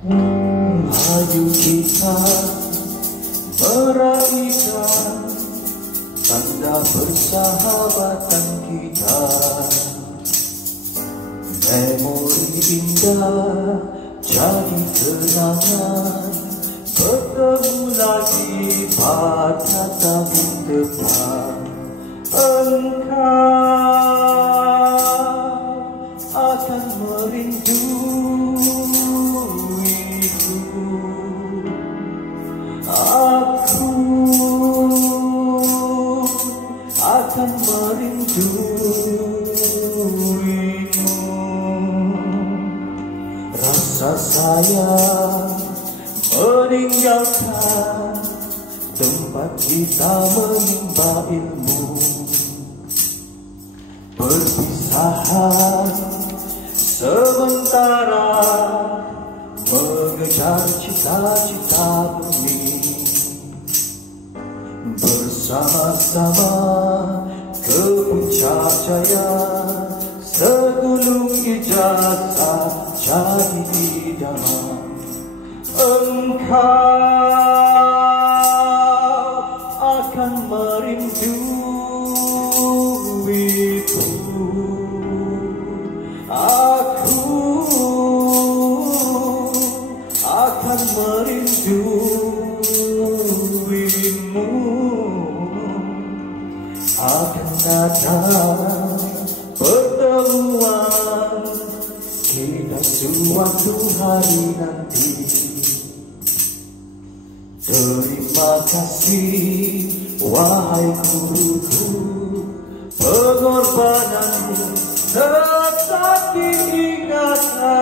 Ayo kita meraihkan tanda persahabatan kita. Memori indah jadi kenangan, bertemu lagi pada tahun depan. Engkau akan merinduiku, aku akan merinduimu. Rasa sayang meninggalkan tempat kita menimba ilmu. Perpisahan sementara mengejar cita-cita bumi. Bersama-sama ke puncak jaya, segulung ijazah jadi idaman. Engkau akan merinduiku, aku akan merinduimu. Akan datang pertemuan kita suatu hari nanti. Terima kasih wahai guruku, pengorbananmu tetap diingatkan.